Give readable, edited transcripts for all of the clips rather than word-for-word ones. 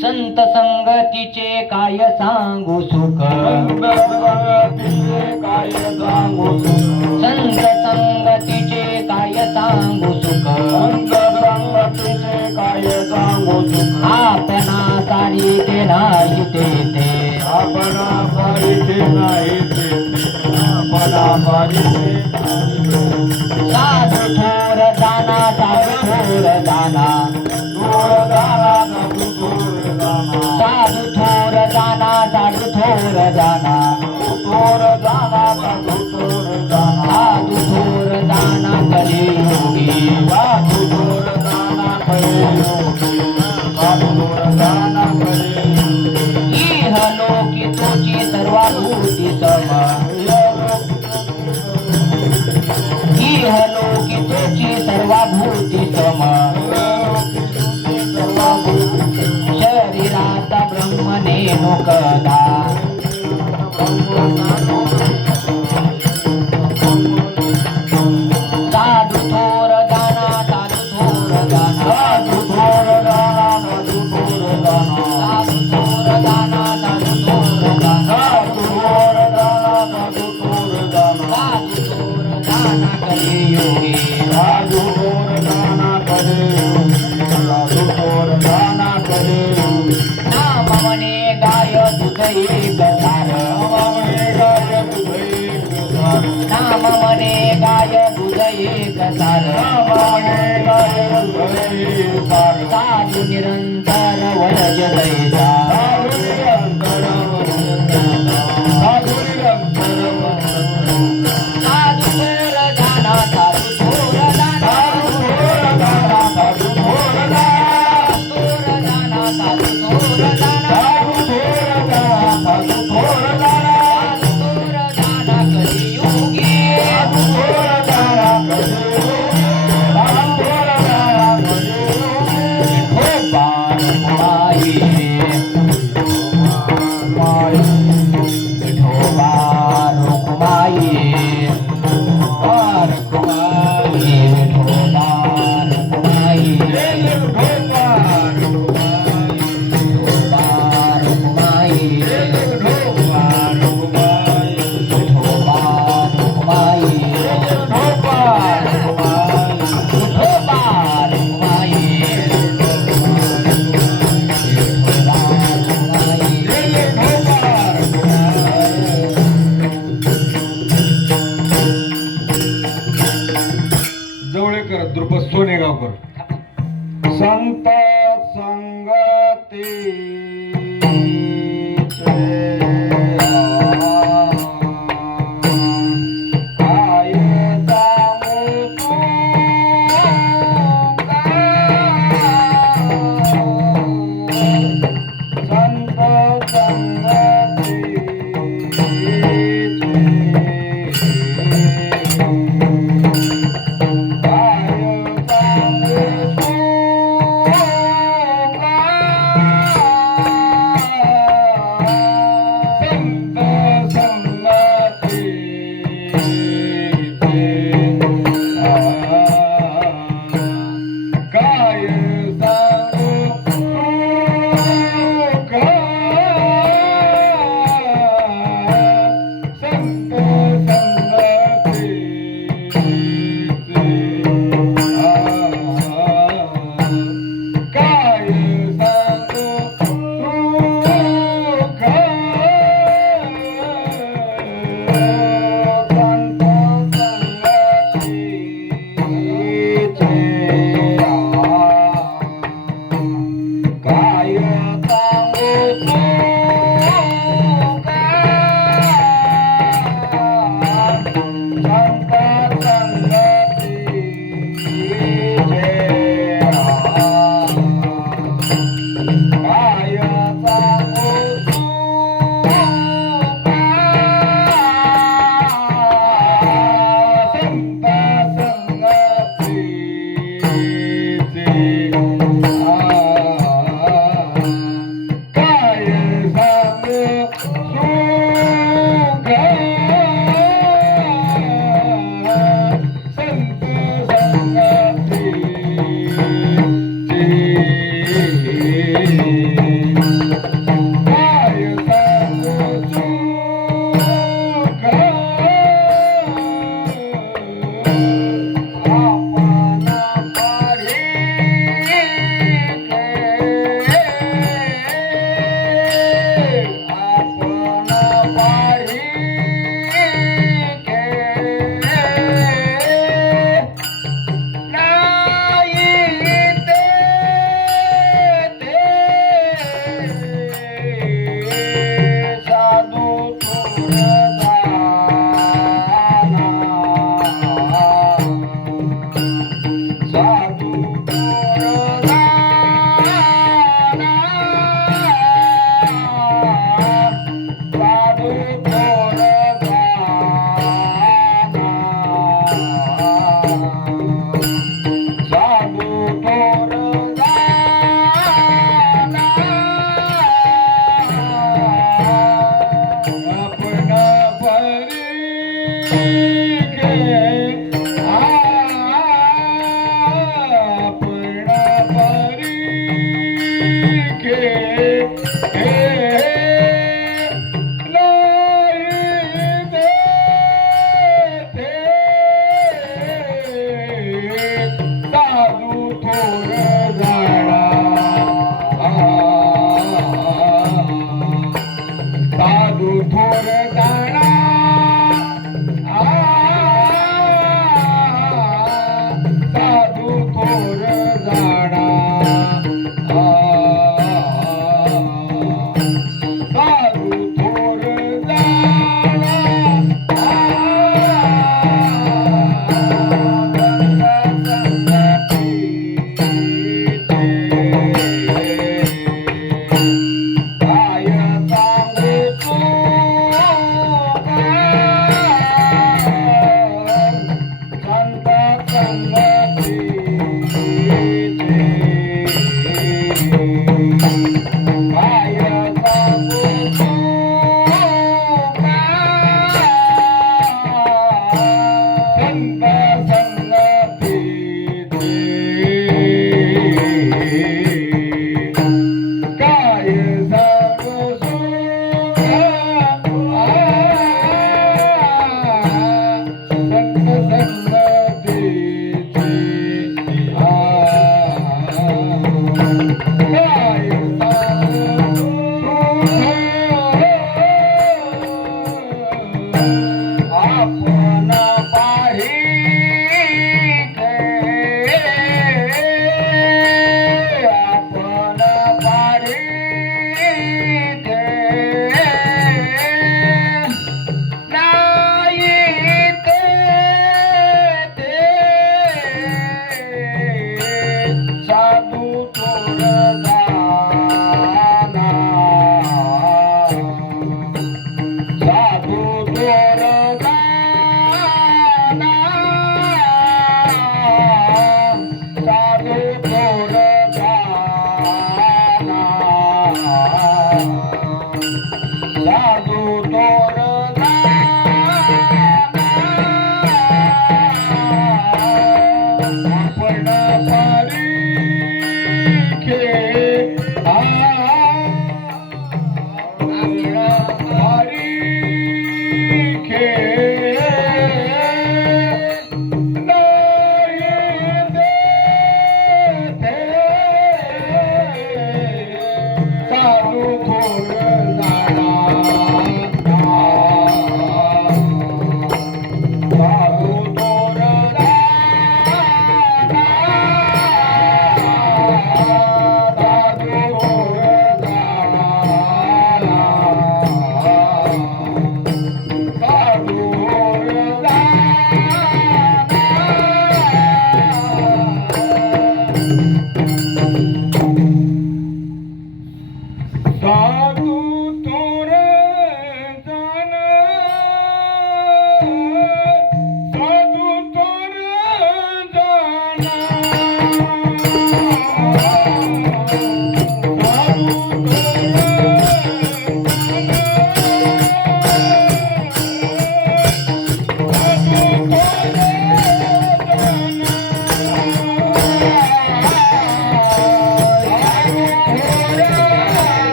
संत संगतीचे काय सांगू सुख, संत संगतीचे काय सांगू सुख, आपणा सारी ते नाही ते आपणा सारी ते नाही साधू थोर जाना, साधू थोर जाना, साधू थोर जाना, साधू थोर जाना, साधू थोर जाना कलियोगी, साधू थोर जाना कलियोगी, साधू थोर जाना कलियोगी, इह लोकी तुझी सर्वाभूती सम, दाना कलियुगी साधू थोर दाना कलियुगी साधू थोर दाना कलियुगी नाम म्हणे गाय दूध एक सार नामामणे गाय दूध एक सार नाम म्हणे गाय दूध एक सार नामामणे गाय दूध एक सार साधू निरंतर वरज दैसा साधू निरंतर वंदना साधू निरंतर वंदना साधू थोर दाना साधू थोर दाना साधू थोर दाना थोर दाना साधू थोर दाना साधू थोर दाना थोर दाना कलियुगी साधू थोर दाना कलियुगी साधू थोर दाना कलियुगी बार माई माई विठोबा रुक्माई पार कुमारी विठोबा रुक्माई जय भगवान कुमारी विठोबा रुक्माई भगवान कुमारी विठोबा रुक्माई भगवान कुमारी विठोबा रुक्माई विठोबा रुक्माई जय भगवान कुमारी जवळेकर द्रुपद सोनेगावकर संत संगती संत काय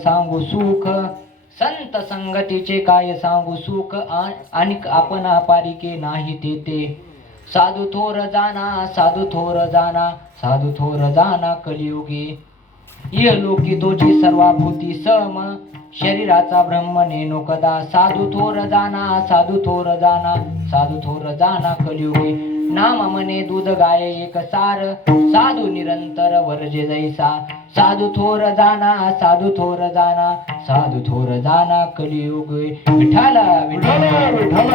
सांगू सुख, संत संगतीचे काय सांगू सुख, आणि आपण पारिके नाही तेथे. साधू थोर जाना, साधू थोर जाना, साधू थोर जाना कलियुगे. इहलोकी तोची सर्वाभूती सम, शरीराचा ब्रह्म नेनो कदा. साधू थोर जाना, साधू थोर जाना, साधू थोर जाना कलियुगे. नाम मने दूध गाय एक सार, साधू निरंतर वर्जे जैसा. साधू थोर जाना, साधू थोर जाना, साधू थोर जाना कलियुगे. विठ्ठल विठ्ठल विठ्ठल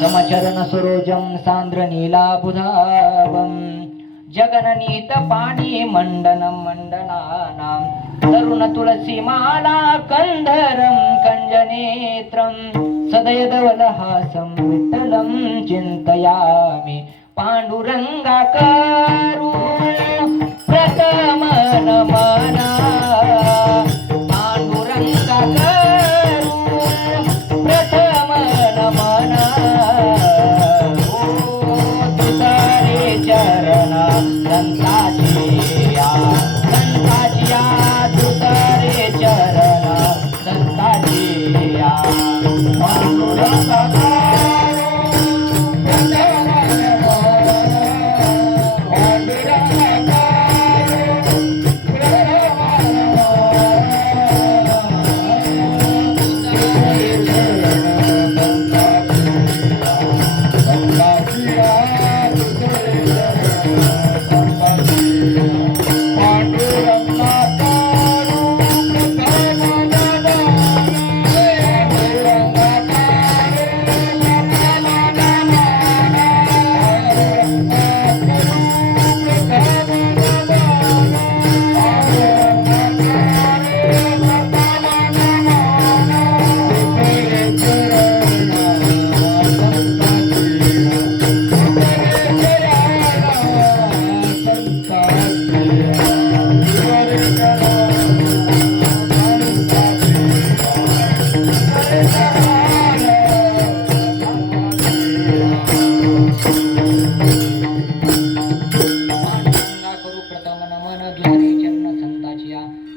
समचरण सरोजम सांद्र नीलाबुधावम, जगननीत पाणी मंडनम मंडनानाम. तरुण तुलसी माला कंधरम कंजनेत्रम, सदयदवलहासं विठ्ठलं चिन्तयामि. पांडुरंगाकरू प्रथम नमना, पांडुरंगाकरू प्रथम नमना. तुतारे चरण संताची या, संताची या, तुतारे चरण संताची या.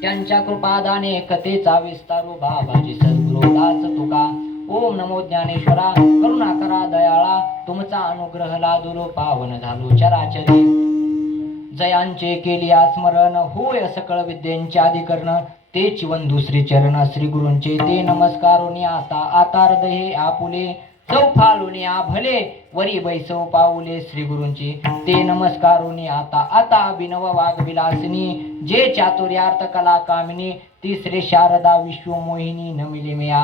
त्यांच्या कृपादाने कथेचा विस्तारू बाबाजी सद्गुरु दास तुका. ओम नमो ज्ञानेश्वरा, करुणा करा दयाळा, तुमचा अनुग्रह लादुलो पावन झालो चराचरी. जयांचे केली स्मरण, होय सकळ विद्येंचे अधिकरण. तेच वंदू श्री चरण श्री गुरूंचे, ते नमस्कारोनी आता आता हृदये आपुले. चौफाळून या भले वरी बैसव पाऊले श्री गुरूंची. ते नमस्कारोनी आता आता अभिनव वाग्विलासिनी. जे चातुर्यार्थ कला कामिनी, तिसरे शारदा विश्वमोहिनी नमिले मेया.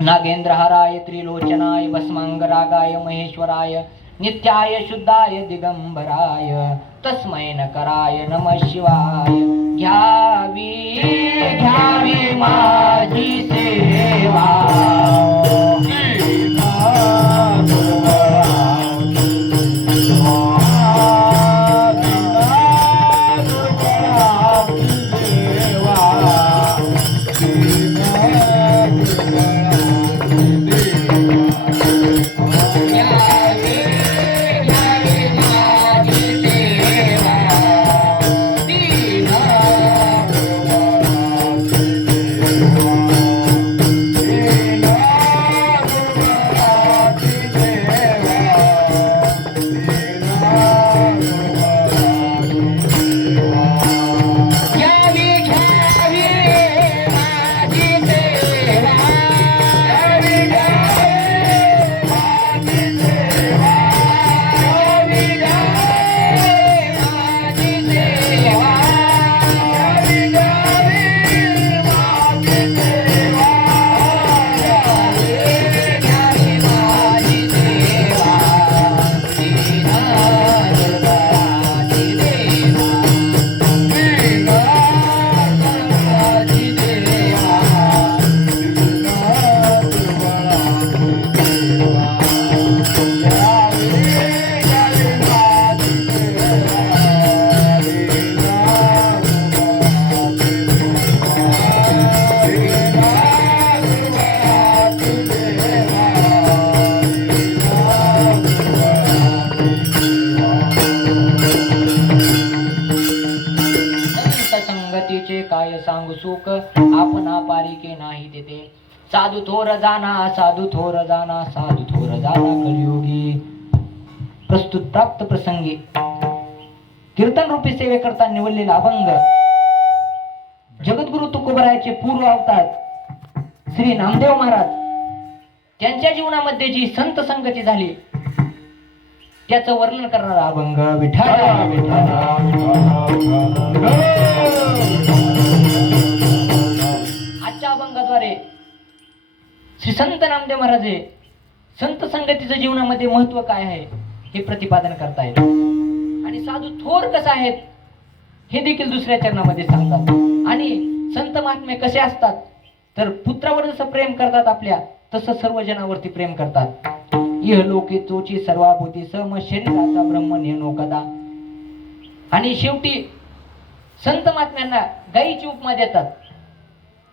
नागेंद्रहाराय त्रिलोचनाय भस्मांगरागाय महेश्वराय, नित्याय शुद्धाय दिगंबराय, तस्मै नकराय नमः शिवाय. घ्यावी घ्यावी माझी सेवा, काय सांगू सुख आपण पारिके नाही देते. साधू थोर जाना साधू थोर जाना साधू थोर जाना कलियुगी. प्रस्तुत प्राप्त प्रसंगी कीर्तन रूपी सेवे करता निवडलेला अभंग जगद्गुरु तुकोबरायाचे पूर्व अवतार श्री नामदेव महाराज त्यांच्या जीवनामध्ये जी संत संगती झाली त्याचं वर्णन करणारा अभंग विठाला विठाला. आजच्या अभंगाद्वारे श्री संत नामदेव महाराज हे संत संगतीचं जीवनामध्ये महत्व काय आहे हे प्रतिपादन करतायत आणि साधू थोर कसा आहेत हे देखील दुसऱ्या चरणामध्ये सांगतात. आणि संत महात्मे कसे असतात तर पुत्रावर जसं प्रेम करतात आपल्या तसं सर्व जनावरती प्रेम करतात. इह लोके तोची सर्वाभूती सम शरीराचा ब्रह्म नेनो कदा. आणि शेवटी संत महात्म्यांना गायीची उपमा देतात.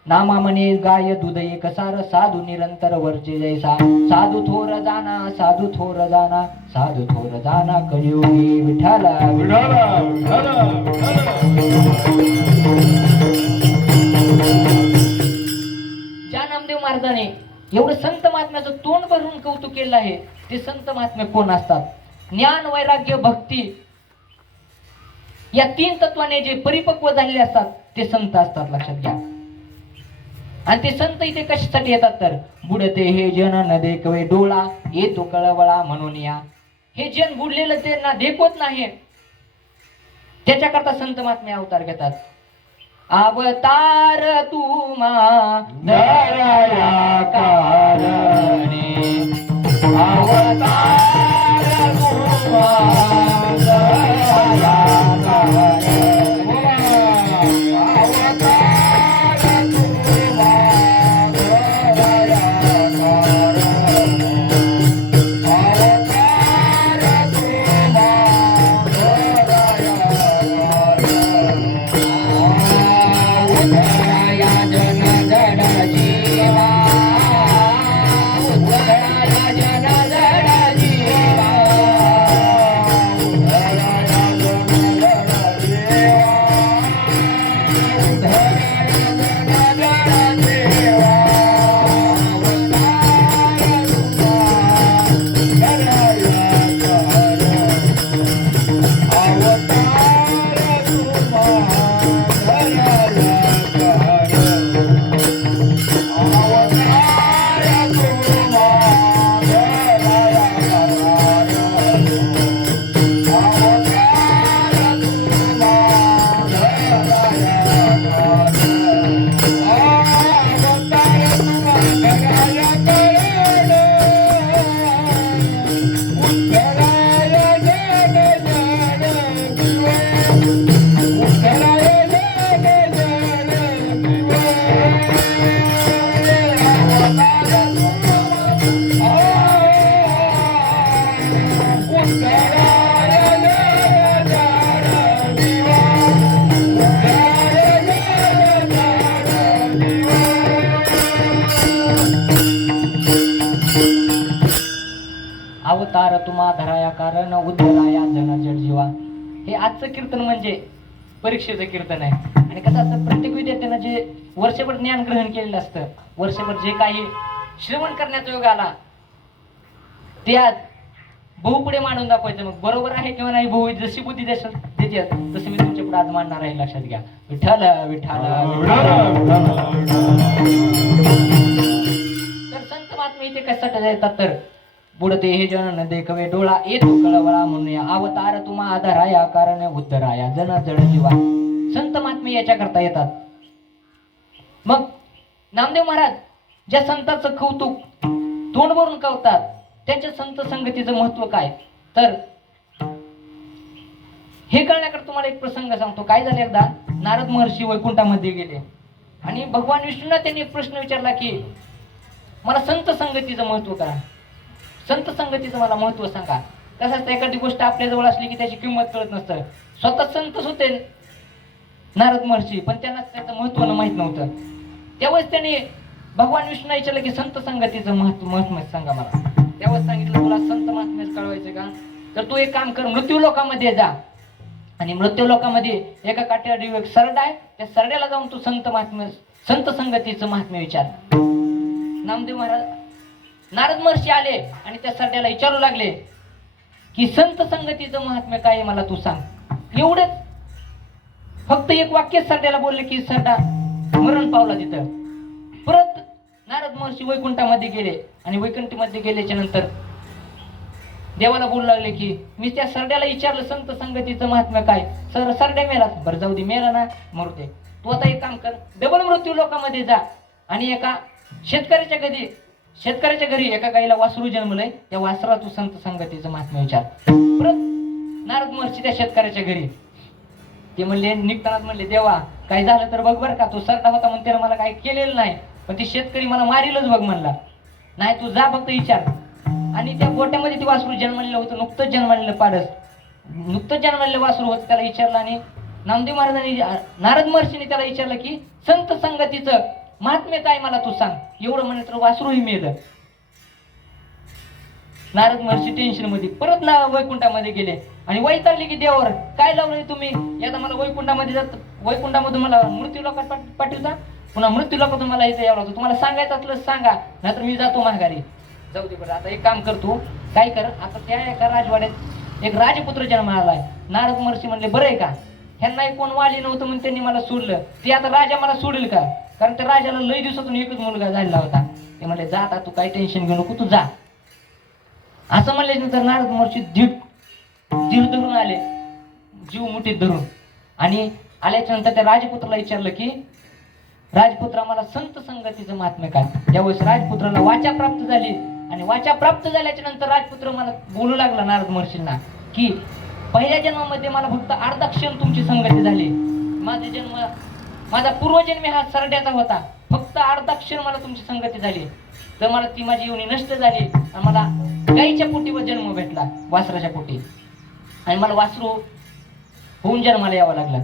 नामा म्हणे गाय दूध एक सार साधू निरंतर वरचे जैसा. साधू थोर जाना साधू थोर जाना साधू थोर जाना कलियुगी विठाला विठाला विठाला ज्या नामदेव महाराजांनी एवढं संत महात्म्याचं तोंड भरून कौतुक केलं आहे ते संत महात्मे कोण असतात. ज्ञान वैराग्य भक्ती या 3 तत्वाने जे परिपक्व झालेले असतात ते संत असतात लक्षात घ्या. आणि ते संत इथे कशासाठी येतात तर बुडते हे जन न देखवे डोळा येतो कळवळा म्हणून या. हे जन बुडलेलं ते ना देखवत नाही त्याच्याकरता संत महात्मे अवतार घेतात. अवतार तुम्हा दया कारणे अवतार तुम्हा दया कारणे अवतार तुम्हा धराया कारण उद्धराया जन जड जीवा. हे आजचं कीर्तन म्हणजे परीक्षेचं कीर्तन आहे. आणि कसं असतं प्रत्येक विद्यार्थ्यानं जे वर्षभर ज्ञान ग्रहण केलेलं असतं वर्षभर जे काही श्रवण करण्याचा योग आला ते आज भाऊ पुढे मांडून दाखवायचं. मग बरोबर आहे किंवा नाही भाऊ जशी बुद्धी देते तसं मी तुमच्या पुढे आज मांडणार आहे लक्षात घ्या. विठ्ठल विठ्ठल तर संत महात्मे इथे कशासाठी येतात तर बुडते हे जन न देखवे डोळा येतो कळवळा म्हणूया. अवतार तुम्हा आधाराया कारण उद्धराया जन जड जीवा. संत महात्मे याच्या करता येतात. मग नामदेव महाराज ज्या संतांचं कौतुक तोंड भरून कवतात त्यांच्या संत संगतीचं महत्व काय तर हे कळण्याकरता तुम्हाला एक प्रसंग सांगतो. काय झालं एकदा नारद महर्षी वैकुंठामध्ये गेले आणि भगवान विष्णूंना त्यांनी एक प्रश्न विचारला की मला संत संगतीचं महत्व करा. संत संगतीचं मला महत्व सांगा. कसं असतं एखादी गोष्ट आपल्या जवळ असली की त्याची किंमत कळत नसतं. स्वतः संतच होते नारद महर्षी पण त्यांना त्याचं महत्व माहित नव्हतं. त्यावेळेस त्यांनी भगवान विष्णूला विचारलं की संत संगतीचं महत्व सांगा मला. त्यावेळेस सांगितलं तुला संत महात्म्याच कळवायचं का तर तू एक काम कर मृत्यू लोकामध्ये जा आणि मृत्यू लोकामध्ये एका काठ्यावर एक सरडा आहे, त्या सरड्याला जाऊन तू संत संगतीचं महात्म्य विचार. नामदेव महाराज नारद महर्षी आले आणि त्या सरड्याला विचारू लागले की संत संगतीचं महात्म्य काय आहे मला तू सांग. एवढंच फक्त एक वाक्य सरड्याला बोलले की सरडा मरण पावला तिथं. परत नारद महर्षी वैकुंठामध्ये गेले आणि वैकुंठमध्ये गेल्याच्या नंतर देवाला बोलू लागले की मी त्या सरड्याला विचारलं संत संगतीचं महात्म्य काय. सरड्या मेला. बरं जाऊ दे, मेला ना मरू दे. तू आता एक काम कर, डबल मृत्यू लोकांमध्ये जा आणि एका शेतकऱ्याच्या घरी एका गाईला वासरू जन्मलंय, त्या वासरा तू संत संगतीचं महात्म्य विचार. परत नारद महर्षी त्या शेतकऱ्याच्या घरी ते म्हणले, निघतानाच म्हणले देवा काय झालं तर बघ बरं का, तो सरडा होता म्हणून त्याला मला काही केलेलं नाही, पण ती शेतकरी मला मारीलच बघ म्हणला. नाही तू जा फक्त विचार. आणि त्या गोट्यामध्ये ते वासरू जन्मलेलं होतं, नुकतंच जन्मलेलं पाडस, नुकतंच जन्मलेलं वासरू होतं. त्याला विचारलं आणि नामदेव महाराजांनी नारद महर्षीने त्याला विचारलं की संत संगतीचं महात्म्य काय मला तू सांग. एवढं म्हणलं तर वासरूही मेलं. नारद महर्षी टेन्शन मध्ये परत वैकुंठामध्ये गेले आणि वैतागले की देवावर काय लावलंय तुम्ही. एकदा मला वैकुंठामधून मला मृत्यू लोकात पाठवता, पुन्हा मृत्यू लोकातून मला इथे यावं लागतं. तुम्हाला सांगायचं असलं सांगा, नाहीतर मी जातो माघारी. जाऊ दे बरं, आता एक काम करतो, काय कर, आता त्या एका राजवाड्यात एक राजपुत्र जन्माला आलाय. नारद महर्षी म्हणले बरं आहे का, ह्यांना कोण वाली नव्हतं म्हणून त्यांनी मला सोडलं, ते आता राजा मला सोडेल का, कारण त्या राजाला लई दिवसातून एकच मुलगा झालेला होता. ते म्हणले जा आता तू काही टेन्शन घेऊ नको, तू जा. असं म्हणले नंतर नारद महर्षी धीर धरून आले, जीव मुठीत धरून. आणि आल्याच्या नंतर त्या राजपुत्राला विचारलं की राजपुत्रा मला संत संगतीचं महात्म्य काय. त्यावेळेस राजपुत्राला वाचा प्राप्त झाली आणि वाचा प्राप्त झाल्याच्या नंतर राजपुत्र मला बोलू लागला नारद महर्षींना की पहिल्या जन्मामध्ये मला फक्त अर्धा क्षण तुमची संगती झाली. माझा पूर्वजन्मी हा सरड्याचा होता, फक्त अर्धा क्षण मला तुमची संगती झाली, तर मला ती माझी योनी नष्ट झाली आणि मला गाईच्या पोटीवर जन्म भेटला, वासराच्या पोटी, आणि मला वासरू होऊन जन्माला यावं लागला.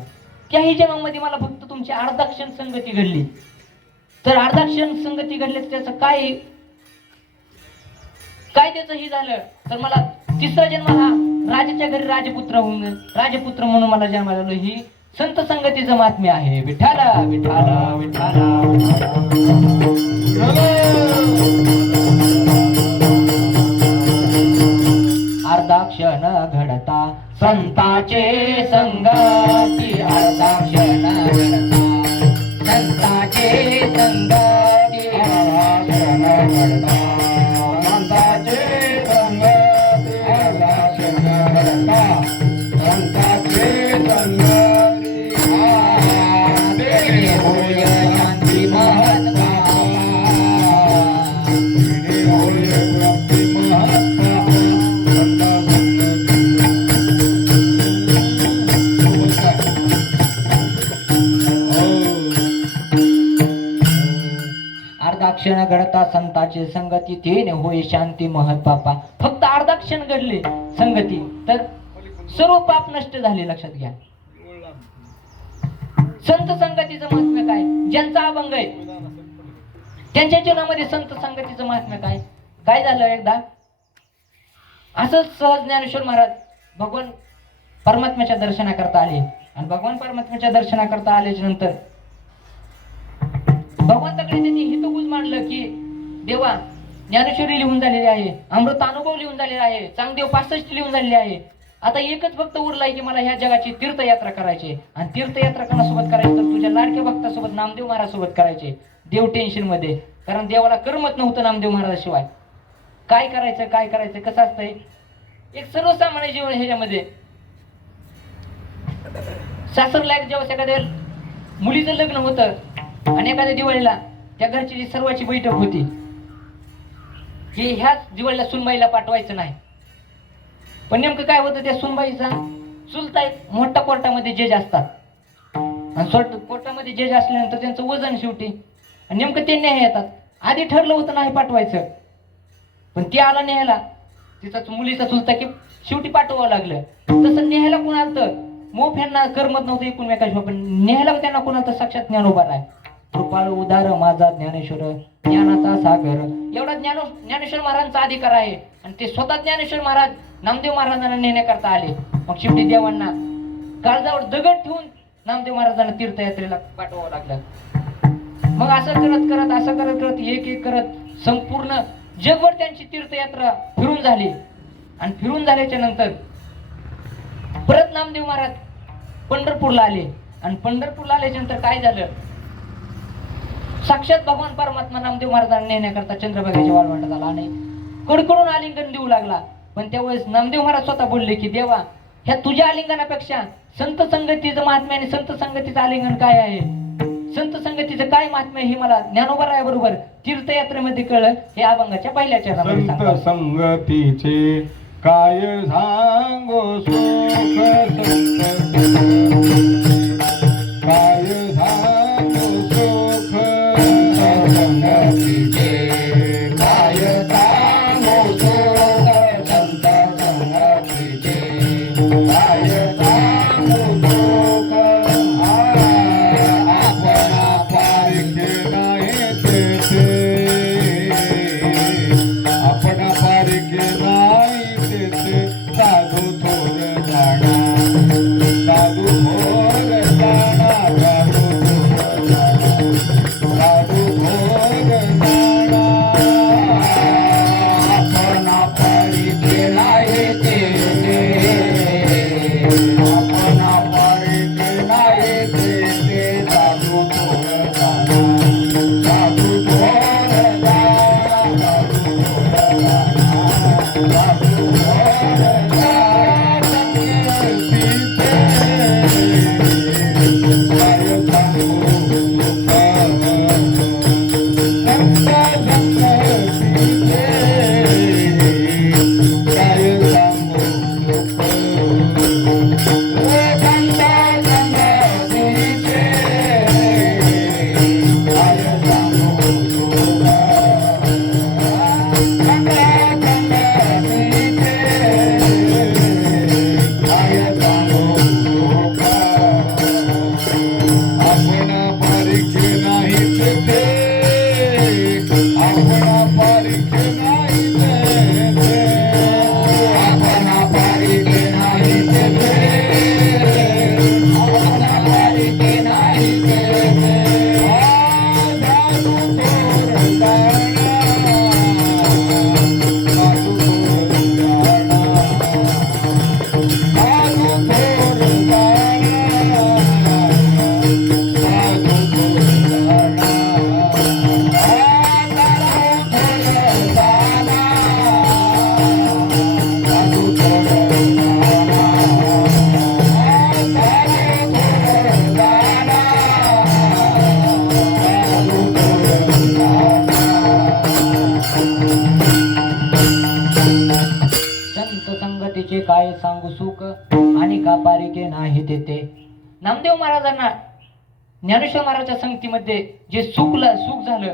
त्याही जन्मामध्ये मला फक्त तुमची अर्धा क्षण संगती घडली. तर अर्धा क्षण संगती घडली तर त्याचं काय त्याचं ही झालं तर मला तिसरा जन्म हा राजाच्या घरी राजपुत्र म्हणून मला जन्माला आलो. ही संत संगतीचं महात्म्य आहे. विठाला विठाला विठाला अर्धा क्षण घडता संताचे संगती, अर्धा क्षण घडता संताचे संगती, अर्धा क्षण घडता संताचे संगती, अर्धा क्षण घडता संताचे संगती. होय शांती महात्मा, होय शांती महात्मा. अर्धा क्षण घडता संताची संगती, तेने होय शांती महत पापा. फक्त अर्धा क्षण घडले संगती तर सर्व पाप नष्ट झाले. लक्षात घ्या. संत संगतीचं महात्म्य काय. ज्यांचा अभंग आहे त्यांच्या जीवनामध्ये संत संगतीचं महात्म्य काय. काय झालं एकदा असंच सहज ज्ञानेश्वर महाराज भगवान परमात्म्याच्या दर्शनाकरता आले आणि भगवान परमात्म्याच्या दर्शनाकरता आल्याच्या नंतर भगवंताकडे त्यांनी हितगुज मांडलं की देवा ज्ञानेश्वरी लिहून झालेली आहे, अमृत अनुभव लिहून झालेला आहे, चांगदेव 65 लिहून झालेले आहे. आता एकच फक्त उरलाय की मला ह्या जगाची तीर्थयात्रा करायची आणि तीर्थयात्रा कोणासोबत करायची तर तुझ्या लाडक्या भक्तासोबत नामदेव महाराज सोबत करायचे. देव टेन्शन मध्ये, कारण देवाला करमत नव्हतं नामदेव महाराजाशिवाय. काय करायचं कसं असतंय एक सर्वसामान्य जीवन ह्याच्यामध्ये. सासरला जेव्हा एखाद्या मुलीचं लग्न होतं आणि एखाद्या दिवाळीला त्या घरची सर्वांची बैठक होती की ह्याच दिवाळीला सुनबाईला पाठवायचं नाही. पण नेमकं काय होतं, त्या सुनबाईचा चुलता एक मोठ्या कोर्टामध्ये जज असतात आणि कोर्टामध्ये जज असल्यानंतर त्यांचं वजन शेवटी आणि नेमकं ते न्याय येतात. आधी ठरलं होतं नाही पाठवायचं, पण ते आला न्यायला तिचा मुलीचा चुलता की शेवटी पाठवावं लागलं. तसं न्यायला कोण आलं मोफ यांना करमत नव्हतं एकूणमेकाशिवाय, पण न्यायला त्यांना कोणाला साक्षात ज्ञान उभा आहे. कृपाळ उदार माझा ज्ञानेश्वर ज्ञानाचा सागर, एवढा ज्ञानेश्वर महाराजांचा अधिकार आहे. आणि ते स्वतः ज्ञानेश्वर महाराज नामदेव महाराजांना नेण्याकरता आले. मग शेवटी देवांना काळजावर दगड ठेवून नामदेव महाराजांना तीर्थयात्रेला पाठवावं लागलं. मग असं करत एक करत संपूर्ण जगभर त्यांची तीर्थयात्रा फिरून झाली. आणि फिरून झाल्याच्या नंतर परत नामदेव महाराज पंढरपूरला आले. आणि पंढरपूरला आल्याच्या नंतर काय झालं, साक्षात भगवान परमात्मा नामदेव महाराजांना नेण्याकरता चंद्रभागेच्या वाळवंटात आला आणि कडकडून आलिंगन देऊ लागला. पण त्यावेळेस नामदेव महाराज स्वतः बोलले की देवा, ह्या तुझ्या आलिंगनापेक्षा संत संगतीचं महात्म्य आणि संत संगतीचं आलिंगन काय आहे, संत संगतीचं काय महात्म्य हे मला ज्ञानोबा बरोबर तीर्थयात्रेमध्ये कळलं. हे अभंगाच्या पहिल्या चरणामध्ये संत सांगतात. संगतीचे काय सांगो सुख, काय सांगो सुख, संगतीचे काय सांगो सुख, संत संगतीचे काय सांगो सुख. आपणा पारिखे नाही तेथे, आपणा पारिखे नाही तेथे, साधू थोर जाणा, साधू थोर जाणा, साधू थोर जाणा, साधू थोर जाणा. आपणा पारिखे नाही तेथे, आपणा पारिखे नाही तेथे, साधू थोर जाणा, साधू थोर जाणा, साधू थोर जाणा, साधू थोर जाणा. संगतीचे काय सांगू सुख, संत संगतीचे काय सांगू सुख, संत संगतीचे काय सांगू सुख, संत संगतीचे काय सांगू सुख. आपण पारिखे नाही तेथे, आपण पारिखे नाही तेथे, आपण पारिखे नाही तेथे, आपण पारिखे नाही तेथे. साधू थोर जाणा, साधू थोर जाणा, साधू थोर जाणा, साधू थोर जाणा, साधू थोर जाणा, साधू थोर जाणा. संत संगतीचे काय सांगू सुख आणि का पारिके नाही तेथे. नामदेव महाराजांना ज्ञानेश्वर महाराजांच्या संगतीमध्ये जे सुख झालं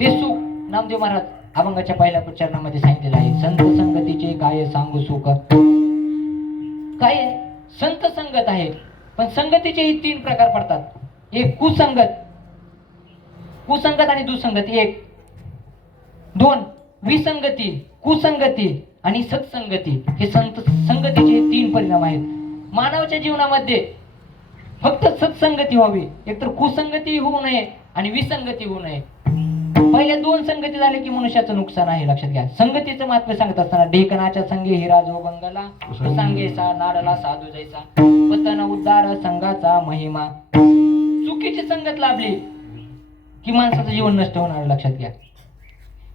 ते सुख नामदेव महाराज अभंगाच्या पहिल्या चरणामध्ये सांगितलेलं आहे. संत संगतीचे काय सांगू सुख. काय आहे? संत संगत आहे, पण संगतीचेही 3 प्रकार पडतात. एक कुसंगत आणि दुसंगती. 1 2 विसंगती, कुसंगती आणि सत्संगती. हे संगतीचे 3 परिणाम आहेत. मानवाच्या जीवनामध्ये फक्त सत्संगती व्हावी, एकतर कुसंगती होऊ नये आणि विसंगती होऊ नये. पहिल्या 2 संगती झाले की मनुष्याचं नुकसान आहे, लक्षात घ्या. संगतीचं महात्म्य सांगत असताना ढेकणाच्या संगे हिरा जो बंगला, सांगेसा नाडला साधू जैसा, पतन उद्धार संघाचा महिमा. चुकीची संगत लाभली की माणसाचं जीवन नष्ट होणार, लक्षात घ्या.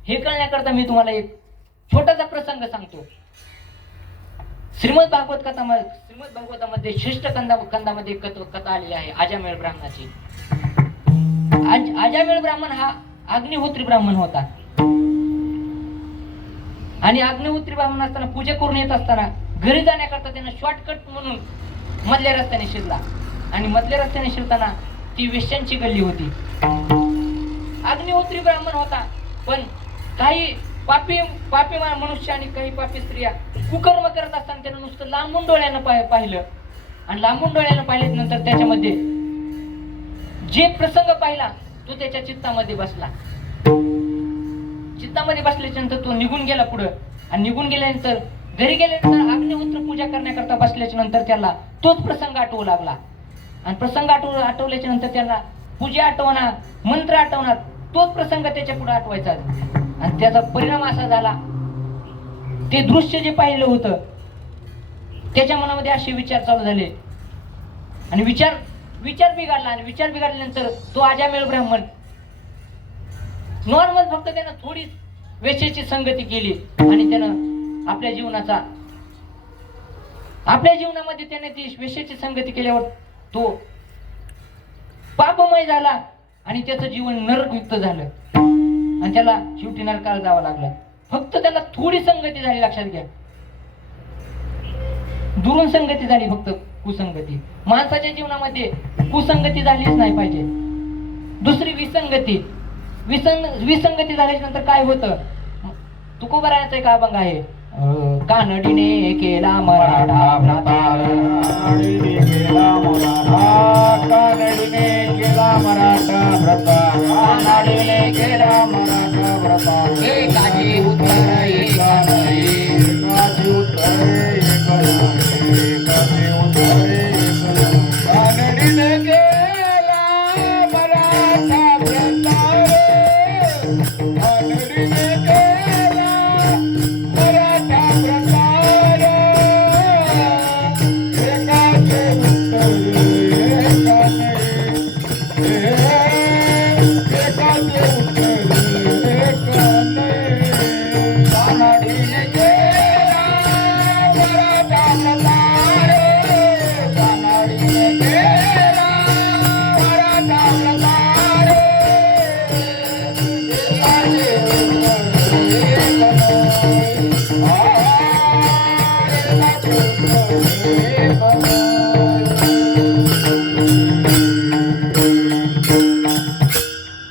हे कळण्याकरता मी तुम्हाला एक छोटासा प्रसंग सांगतो. श्रीमद भागवतामध्ये 6 कंदामध्ये कथा आलेली आहे अजामेळ ब्राह्मणाची. अजामेळ ब्राह्मण हा अग्निहोत्री ब्राह्मण होता. आणि अग्निहोत्री ब्राह्मण असताना पूजा करून येत असताना घरी जाण्याकरता त्यानं शॉर्टकट म्हणून मधल्या रस्त्याने शिरला. आणि मधल्या रस्त्याने शिरताना ती वेश्यांची गल्ली होती. अग्निहोत्री ब्राह्मण होता, पण काही पापी मनुष्य आणि काही पापी स्त्रिया कुकर्म करत असताना त्यानं नुसतं लांबून डोळ्यानं पाहिलं. आणि लांबून डोळ्यानं पाहिल्यानंतर त्याच्यामध्ये जे प्रसंग पाहिला तो त्याच्या चित्तामध्ये बसला. चित्तामध्ये बसल्याच्या नंतर तो निघून गेला पुढं. आणि निघून गेल्यानंतर घरी गेल्यानंतर अग्निहोत्र पूजा करण्याकरता बसल्याच्या नंतर त्याला तोच प्रसंग आठवू लागला. आणि प्रसंग आठवल्याच्या नंतर त्याला पूजा आठवणार, मंत्र आठवणार, तोच प्रसंग त्याच्या पुढे आठवायचा. आणि त्याचा परिणाम असा झाला, ते दृश्य जे पाहिलं होतं त्याच्या मनामध्ये असे विचार चालू झाले. आणि विचार बिघडला. आणि विचार बिघडल्यानंतर तो अजामेळ ब्राह्मण नॉर्मल फक्त त्यानं थोडी वेशेची संगती केली आणि त्यानं आपल्या जीवनामध्ये त्याने ती वेशेची संगती केल्यावर तो पापमय झाला आणि त्याचं जीवन नरकयुक्त झालं आणि त्याला शेवटी नरकाला जावं लागलं. फक्त त्याला थोडी संगती झाली, लक्षात घ्या. दुरून संगती झाली, फक्त कुसंगती. माणसाच्या जीवनामध्ये कुसंगती झालीच नाही पाहिजे. दुसरी विसंगती झाल्याच्या नंतर काय होतं, तुकोबारायाचा एक अभंग आहे, कानडीने केला मराठा प्रताप, कानडीने केला मराठा, कानडीने केला मराठा प्रताप, कानडीने केला मराठा प्रताप. एकाची उत्तर एका नाही, एकाची उत्तर एक नाही, एकाची उत्तर एक नाही. कानडीने केला मराठा प्रताप, कानडीने केला मराठा प्रताप. एकाचे उत्तर एक नाही, एकाचे उत्तर एक नाही. कानडीने केला मराठा प्रताप, कानडीने केला मराठा प्रताप. एकाचे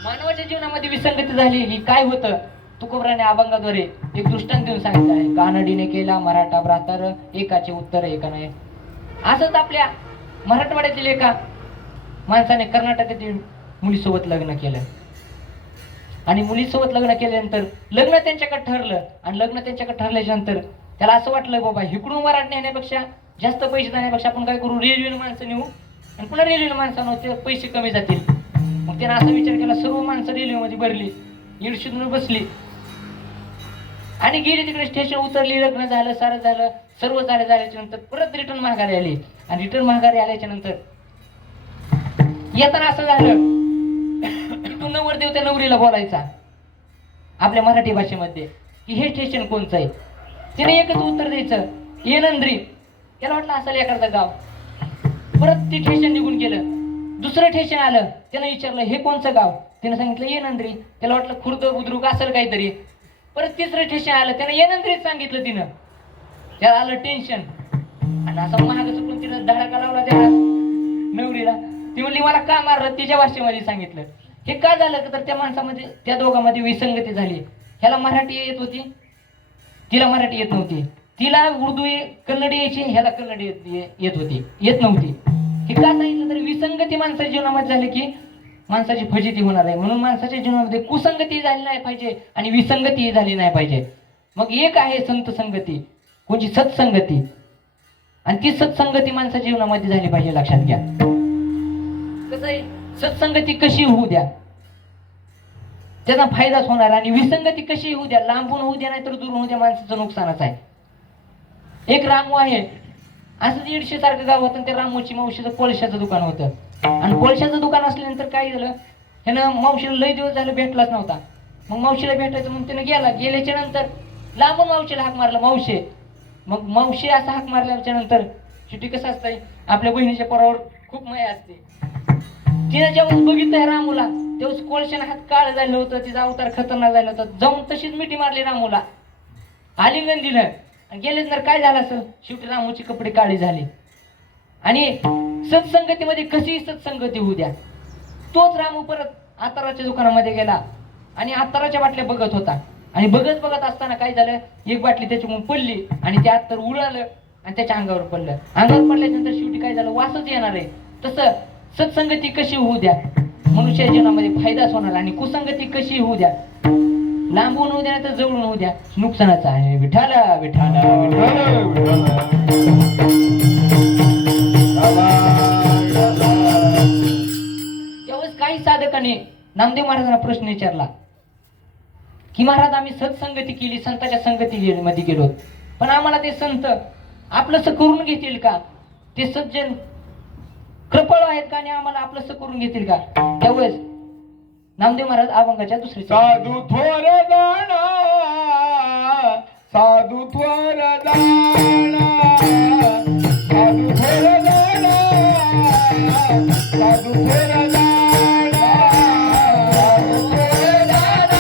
मानवाच्या जीवनामध्ये विसंगती झाली की काय होतं, तुकोबराने अभंगाद्वारे एक दृष्टांत देऊन सांगितलं आहे. कानडीने केला मराठा भ्रातर, एकाचे उत्तर एक नाही. असंच आपल्या मराठवाड्यातील एका माणसाने कर्नाटकातील मुलीसोबत लग्न केलं आणि मुलीसोबत लग्न केल्यानंतर लग्न त्यांच्याकडे ठरलं. आणि लग्न त्यांच्याकडे ठरल्याच्या नंतर त्याला असं वाटलं, बाबा इकडून वराड नेण्यापेक्षा, जास्त पैसे जाण्यापेक्षा आपण काय करू, रेल्वेने माणसं नेऊ आणि पुन्हा रेल्वेने माणसांना ते पैसे कमी जातील. मग त्याने असा विचार केला, सर्व माणसं रेल्वेमध्ये भरली, इडशीतून बसली आणि गेली तिकडे, स्टेशन उतरली, लग्न झालं, सारं झालं, सर्व झाल्याच्या नंतर परत रिटर्न माघारी आली. आणि रिटर्न माघारी आल्याच्या नंतर येताना असं झालं, तू नवरदेव त्या नवरीला बोलायचा आपल्या मराठी भाषेमध्ये की हे स्टेशन कोणचं आहे. तिने एकच उत्तर द्यायचं, येनंद्री. त्याला वाटलं असेल एखादं गाव. परत ते स्टेशन निघून गेलं, दुसरं स्टेशन आलं, त्यानं विचारलं हे कोणचं गाव, त्यानं सांगितलं येनंद्री. त्याला वाटलं खुर्द बुद्रुक असेल काहीतरी. परत तिसरं स्टेशन आलं, त्यानं येनंद्रीच सांगितलं. तिनं त्याला आलं टेन्शन आणि असं महाग चुकून तिनं धडाका लावला त्या नवरीला. ती म्हणली मला का मारलं, तिच्या भाषेमध्ये सांगितलं. हे का झालं तर त्या माणसामध्ये, त्या दोघांमध्ये विसंगती झाली. ह्याला मराठी येत होती, तिला मराठी येत नव्हती. तिला उर्दू कन्नडी यायची, ह्याला कन्नडी येत नव्हती. हे का सांगितलं तर विसंगती माणसाच्या जीवनामध्ये झाली की माणसाची फजिती होणार आहे. म्हणून माणसाच्या जीवनामध्ये कुसंगती झाली नाही पाहिजे आणि विसंगती झाली नाही पाहिजे. मग एक आहे संत संगती, कोणची सत्संगती, आणि ती सत्संगती माणसाच्या जीवनामध्ये झाली पाहिजे. लक्षात घ्या, कसं आहे, सत्संगती कशी होऊ द्या त्याचा फायदाच होणार, आणि विसंगती कशी होऊ द्या, लांबून होऊ द्या नाही तर दूर होऊ द्या, माणसाचं नुकसानच आहे. एक रामू आहे, असं दीडशे सारखं गाव होतं. त्या रामूची मावशीचं कोळशाचं दुकान होतं. आणि कोळशाचं दुकान असल्यानंतर काय झालं, त्यानं मावशीला लई दिवस झालं भेटलाच नव्हता. मग मावशीला भेटायचं म्हणून त्यानं गेल्याच्या नंतर लांबून मावशीला हाक मारला, मावशी. मग मावशी असा हाक मारल्याच्या नंतर शेवटी कसं असतंय, आपल्या बहिणीच्या पोरावर खूप माया असते. तिनं जेव्हा बघितलं रामूला तेव्हा कोळशाने हात काळ झालं होतं, तिचा अवतार खतरनाक झाला होता. जाऊन तशीच मिठी मारली रामूला, आलिंगन दिलं आणि गेले तर काय झालं असं, शेवटी रामूची कपडे काळी झाली. आणि सत्संगतीमध्ये कशी सत्संगती होऊ द्या. तोच रामू परत आताराच्या दुकानामध्ये गेला आणि आताराच्या बाटल्या बघत होता. आणि बघत असताना काय झालं, एक बाटली त्याच्याकडून पडली आणि ते अत्तर उडालं आणि त्याच्या अंगावर पडलं. अंगावर पडल्यानंतर शेवटी काय झालं, वासच येणार आहे. तसं सत्संगती कशी होऊ द्या, मनुष्य जीवनामध्ये फायदाच होणार, आणि कुसंगती कशी होऊ द्या, लांबून होऊ द्या तर जवळून होऊ द्या, नुकसानाचं आहे. विठाला विठाला त्यावेळेस काही साधकाने नामदेव महाराजांना प्रश्न विचारला की महाराज आम्ही सत्संगती केली, संतांच्या संगती मध्ये गेलो, पण आम्हाला ते संत आपलंस करून घेतील का? ते सज्जन कृपळ आहेत का आणि आम्हाला आपलंस करून घेतील का? त्यावेळेस नामदेव महाराज अभंगाच्या दुसरी साधू थोर जाणा, साधू थोर जाणा, साधू थोर जाणा, साधू थोर जाणा, साधू थोर जाणा, साधू थोर जाणा,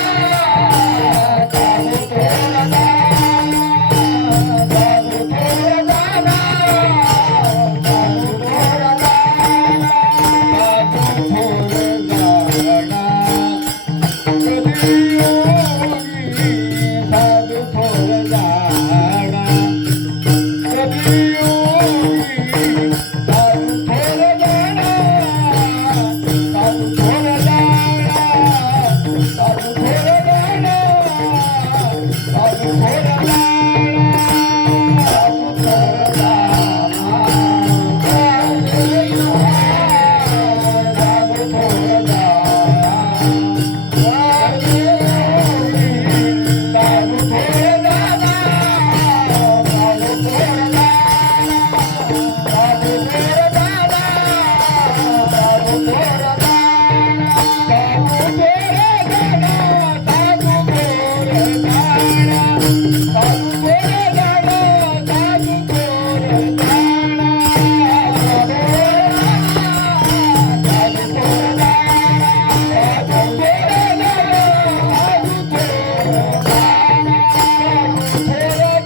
साधू थोर जाणा, साधू थोर जाणा, साधू थोर जाणा, कधी योगी साधू थोर जाणा, साधू थोर जाणा, साधू थोर जाणा, साधू थोर जाणा, साधू थोर जाणा,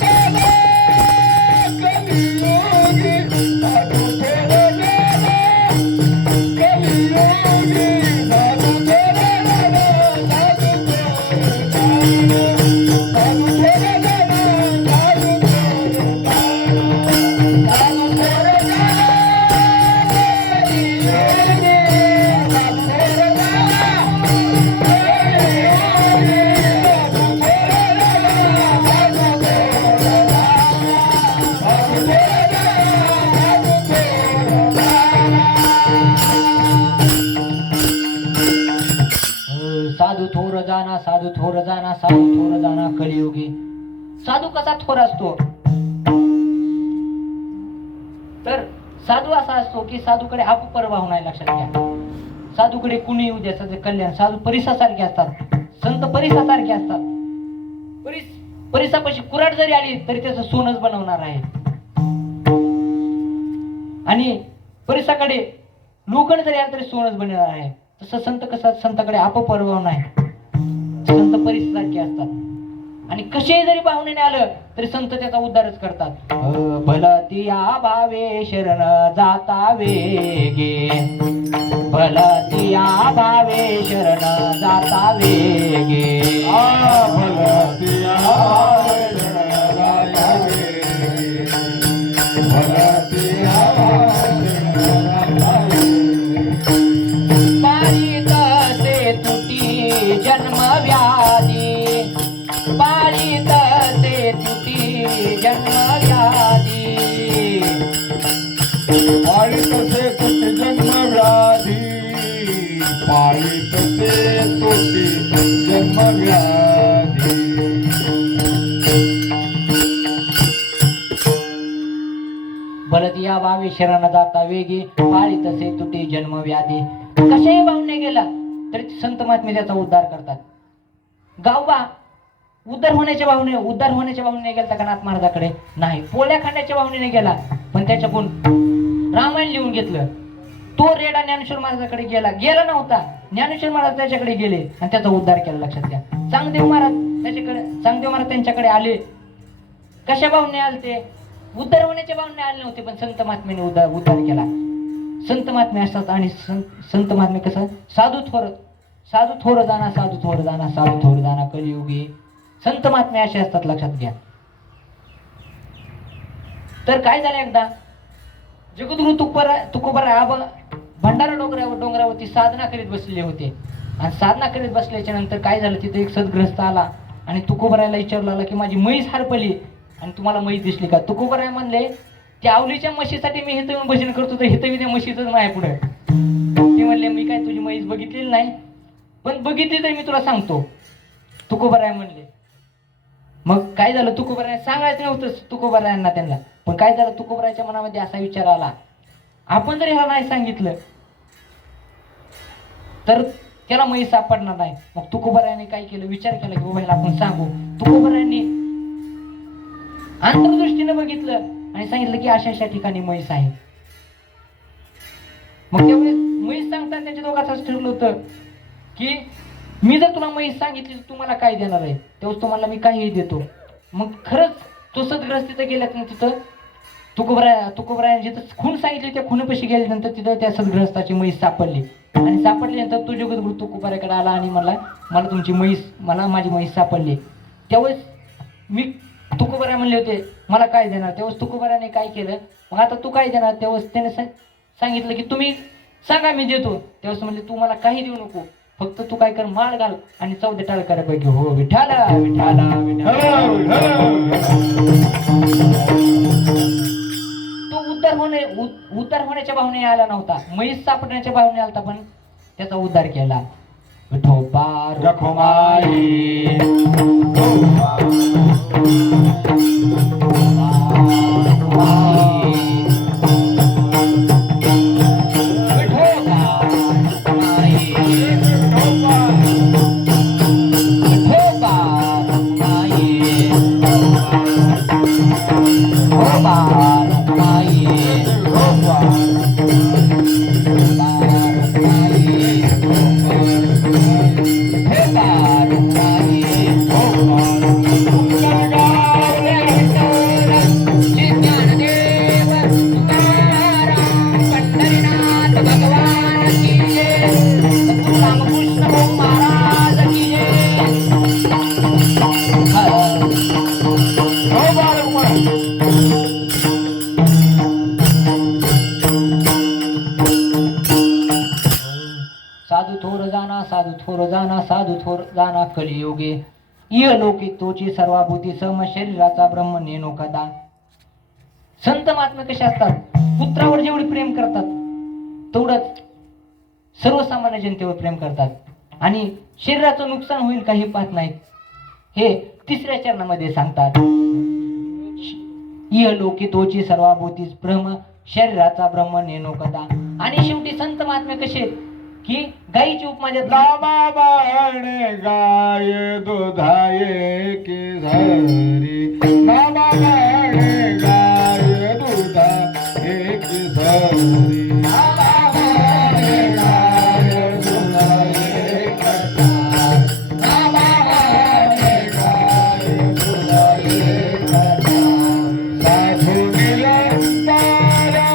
साधू थोर साधू थोर जाना, साधू थोर जाना, साधू थोर जाना कलियुगी. साधू कसा थोर असतो? तर साधू असा असतो की साधूकडे अपप्रभाव नाही. लक्षात घ्या, साधूकडे कुणी येऊ द्या त्याचं कल्याण. साधू परिसासारखे असतात, संत परिसासारखे असतात. परिसापाशी कुऱ्हाड जरी आली तरी त्याचं सोनच बनवणार आहे. आणि परिसाकडे लोखंड जरी आलं तरी सोनच बनवणार आहे. तसं संत कसा, संताकडे अपप्रभाव नाही. संत परिसासारखे असतात आणि कसे जरी पाहुण्याने आलं तरी संत त्याचा उद्धारच करतात. भलती या भावे शरण जाता वेगे, भलती या भावे शरण जाता वेगे, भलती या भावे शरण जाता वेगे, भलती या भावे शरण जाता वेगे. पाळीत ते तुटी जन्म व्याधी, पाळीत ते तुटी जन्म व्याधी, पाळीत ते तुटी जन्म व्याधी, पाळीत ते तुटी जन्म व्याधी. भलती या भावे शरण जाता वेगी, पाळीत से तुटी जन्म व्याधी. कशाही भावने गेला तरी संत महात्मे त्याचा उद्धार करतात. गावबा उद्धार होण्याच्या भावने गेला का नाथ महाराजाकडे? नाही. पोळ्या खाण्याच्या भावनेने गेला, पण त्याच्याकडून रामायण लिहून घेतलं. तो रेडा ज्ञानेश्वर महाराजाकडे गेला नव्हता. ज्ञानेश्वर महाराज त्याच्याकडे गेले आणि त्याचा उद्धार केला. लक्षात घ्या, चांगदेव महाराज त्यांच्याकडे आले. कशा भावने आले ते? उद्धार होण्याच्या भावने आले नव्हते, पण संत महात्म्याने उद्धार केला. संत महात्मे असतात आणि संत महात्मे कसं? साधू थोर जाना, साधू थोर जाना, साधू थोर जाना कलियुगी. संत महात्मे असे असतात. लक्षात घ्या. तर काय झालं, एकदा जगद्गुरु तुकोबाराय भंडारा डोंगरावरती साधना करीत बसलेले होते आणि साधना करीत बसल्याच्या नंतर काय झालं, तिथे एक सद्ग्रस्त आला आणि तुकोबरायला विचारला आला की माझी म्हैस हरपली आणि तुम्हाला म्हैस दिसली का? तुकोबराय म्हणले त्या आवलीच्या म्हशीसाठी मी इथं येऊन भजन करतो, तर इथं विद्या म्हशीचंच माझ्या पुढे. ते म्हणले मी काय तुझी म्हैस बघितलेली नाही, पण बघितली तरी मी तुला सांगतो. तुकोबराय म्हणले. मग काय झालं, तुकोबराय सांगायचं नव्हतं तुकोबरायांना त्यांना, पण काय झालं, तुकोबरायच्या मनामध्ये असा विचार आला, आपण जर ह्याला नाही सांगितलं तर त्याला म्हैस सापडणार नाही. मग तुकोबरायाने काय केलं, विचार केला की बाबा ह्याला आपण सांगू. तुकोबरायांनी अंतर्दृष्टीने बघितलं आणि सांगितलं की अशा अशा ठिकाणी म्हैस आहे. मग त्यावेळेस म्हैस सांगताना त्यांच्या दोघांच ठरलं होतं की मी जर तुला म्हैस सांगितली तर तुम्हाला काय देणार आहे, तेव्हाच तुम्हाला मी काहीही देतो. मग खरंच तो सद्ग्रस्त तिथं गेल्यात, तिथं तुकोबरायाने जिथं खून सांगितली त्या खुनापाशी गेल्यानंतर तिथं त्या सद्ग्रस्ताची म्हैस सापडली. आणि सापडल्यानंतर तो जगद्गुरु तुकोबरायाकडे आला आणि मला तुमची म्हैस, मला माझी म्हैस सापडली. त्यावेळेस मी तुकोबराय म्हणले होते मला काय देणार, तेव्हाच तुकोबरायाने काय केलं, मग आता तू काय देणार, तेव्हाच त्याने सांगितलं की तुम्ही सांगा मी देतो. तेव्हाच म्हणले तू मला काही देऊ नको, फक्त तू काय कर, माळ घाल आणि 14 टाळकऱ्यापैकी हो विठाला विठाला विठाला. तो उद्धार होण्याच्या भावने आला नव्हता, म्हैस सापडण्याच्या भावने आलता, पण त्याचा उद्धार केला. विठोबा रखुमाई साधू थोर जाना कलियुगे इहलोकी तोची सर्वाभूती सम शरीराचा ब्रह्म नेनो कदा. संत महात्मे कसे असतात, पुत्रावर जेवढे प्रेम करतात तेवढंच सर्वसामान्य जनतेवर प्रेम करतात आणि शरीराचं नुकसान होईल काही पाहत नाहीत. हे 3ऱ्या चरणामध्ये सांगतात. इहलोकी तोची सर्वाभूती ब्रह्म शरीराचा ब्रह्म नेनो कदा. आणि शेवटी संत महात्मे कसे की गायीची उपमा देतात. लांबा बाणे गाय दुधाये की झरी, लांबा बाणे गाय दुधाये की झरी, लांबा बाणे गाय दुधाये की झरी, लांबा बाणे गाय दुधाये की झरी. साधू निरंतर वर्तात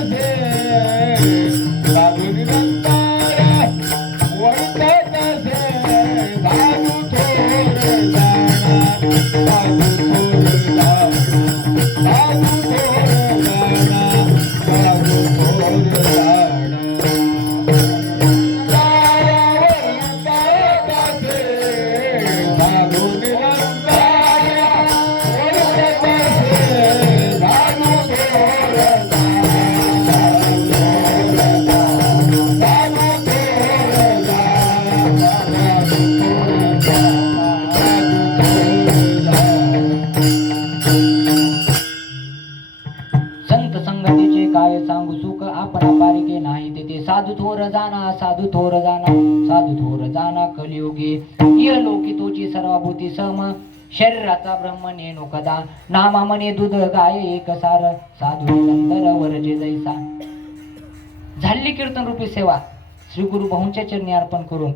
तसे, साधू निरंतर वर्तात तसे, साधू थोर जाणा, साधू थोर जाणा, साधू थोर जाणा, साधू थोर जाणा. वर्तात तसे, साधू निरंतर वर्तात तसे, साधू थोर संत संगतीचे काय सांगू सुख, आपणा पारिके नाही तेथे. साधू थोर जाना, साधू थोर जाना, साधू थोर जाना कलियुगे इहलोकी तोची सर्वभूती सम शरीराचा ब्रह्म नेनो कदा. नामा म्हणे दूध गाय एक सार, साधू निरंतर वरजे जैसा. झाली कीर्तन रूपी सेवा श्री गुरु भाऊंच्या चरणी अर्पण करून,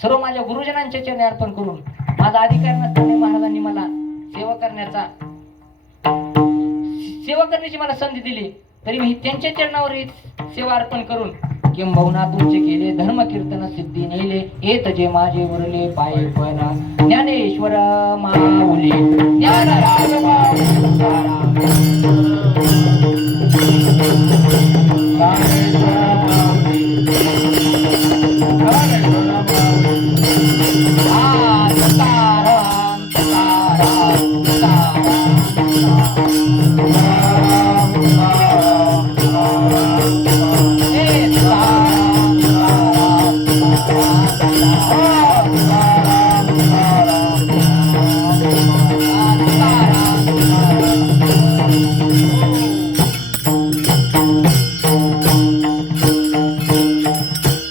सर्व माझ्या गुरुजनांच्या चरणी अर्पण करून, माझा अधिकार नसताना महाराजांनी मला सेवा करण्याची मला संधी दिली, तरी मी त्यांच्या चरणावर सेवा अर्पण करून किंबहुना तुमचे केले धर्म कीर्तन सिद्धी नेले. येत जे माझे उरले पायी पण ज्ञानेश्वर माऊली ज्ञानराज माऊली.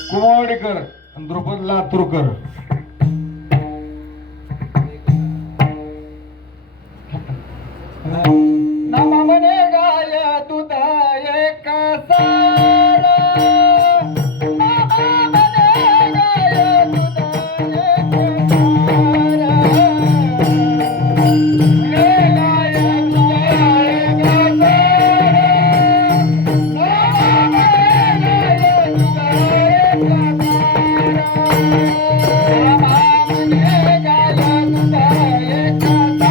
कुमावडेकर द्रुपद लातूरकर. नामा म्हणे गाय दूध एक सार. नामा म्हणे गाय दूध एक सार. रे गाय दूध एक सार. नामा म्हणे गाय दूध एक सार. नामा म्हणे गाय दूध एक सार.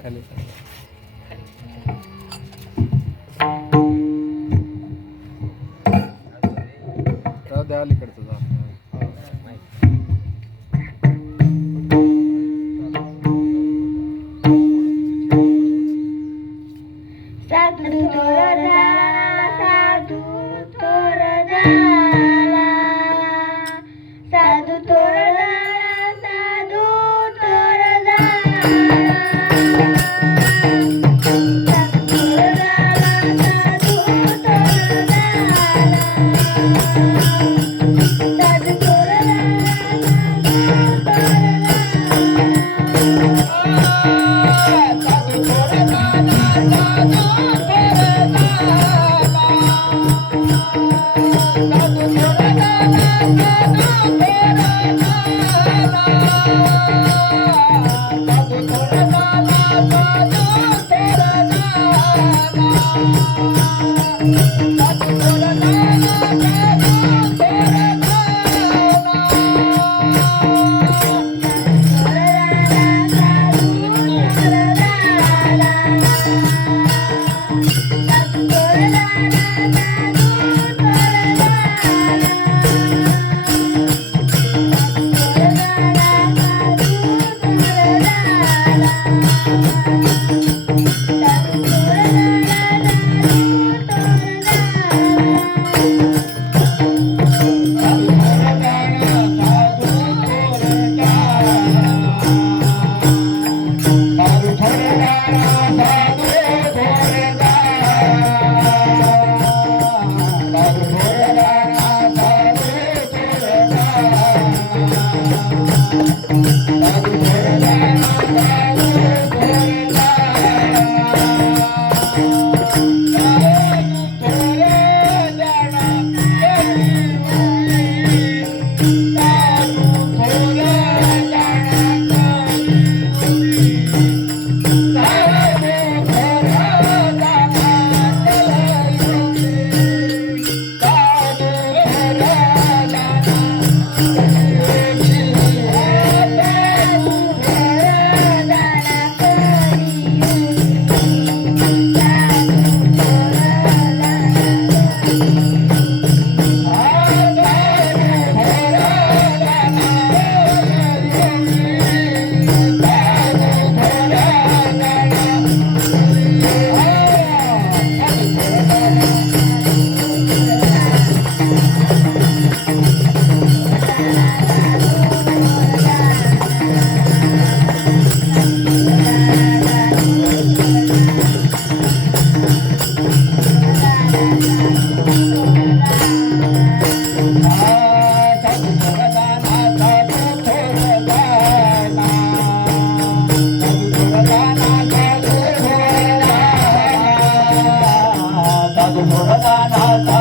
खाली द्या अलीकडचं जा. साधू थोर झाला, साधू थोर झाला, साधू थोर झाला, साधू थोर झाला, साधू थोर झाला, साधू थोर झाला, साधू थोर झाला, साधू थोर झाला. थोरदानाचा